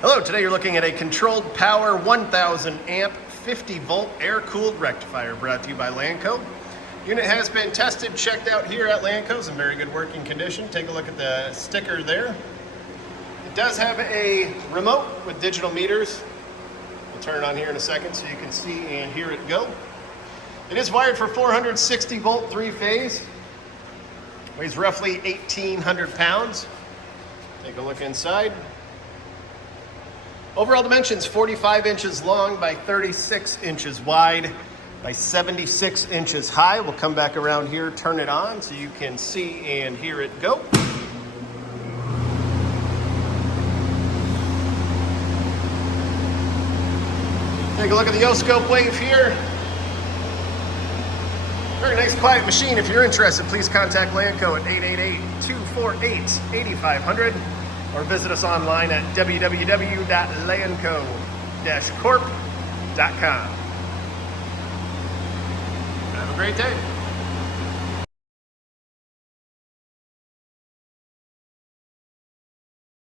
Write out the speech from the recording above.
Hello, today you're looking at a controlled power 1000 amp 50 volt air-cooled rectifier brought to you by Lanco. Unit has been tested, checked out here at Lanco's in very good working condition. Take a look at the sticker there. It does have a remote with digital meters. We'll turn it on here in a second so you can see and hear it go. It is wired for 460 volt 3-phase. Weighs roughly 1,800 pounds. Take a look inside. Overall dimensions, 45 inches long by 36 inches wide by 76 inches high. We'll come back around here, turn it on so you can see and hear it go. Take a look at the O-scope wave here. Very nice, quiet machine. If you're interested, please contact Lanco at 888-248-8500 or visit us online at www.lanco-corp.com. Have a great day.